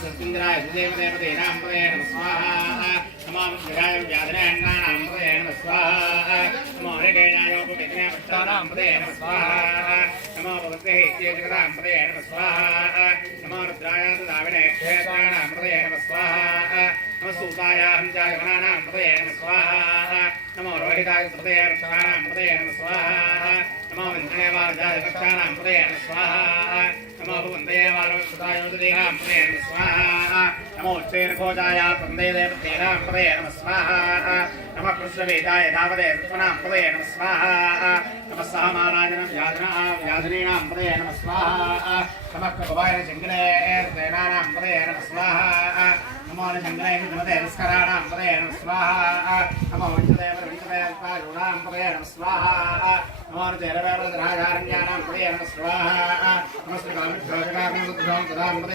सुन्दराय देवदेवतेनां पदे नमः स्वाहा नमो विग्रहाय व्याधनानां पदे नमः स्वाहा नमो हरिकेणाय उपविघ्नपक्षाणां पदे नमः स्वाहा नमो भगवते जगदां पदे नमः स्वाहा नमो रुद्राय दाविने क्षेत्राणां पदे नमः स्वाहा नमो सूतायां जागरणानां पदे नमः स्वाहा नमो रोहिताय पदे रक्षाणां पदे नमः स्वाहा नमो विन्द्रयवाजाय रक्षाणां पदे नमः स्वाहा नमो भगवन्तये देहां पदे नमः स्वाहा नमो उच्चैर्घोषाय वन्दे देवतेनां पदे नमः स्वाहा नमः कृष्णवेदाय धावदे सत्त्वनां पदे नमः स्वाहा नमः सहमाराजनं व्याधनीनां पदे नमः स्वाहा नमः कृपवाय शङ्करेर्देनानां पदे नमः स्वाहा नमो शङ्करे नमस्कराणां पदे नमः स्वाहा नमो वंशदेवतारूणां पदे नमः स्वाहा नमो जैरवेवराजारण्यानां पदे नमः स्वाहा नमस्ते कामिभ्यो जगामिभ्यो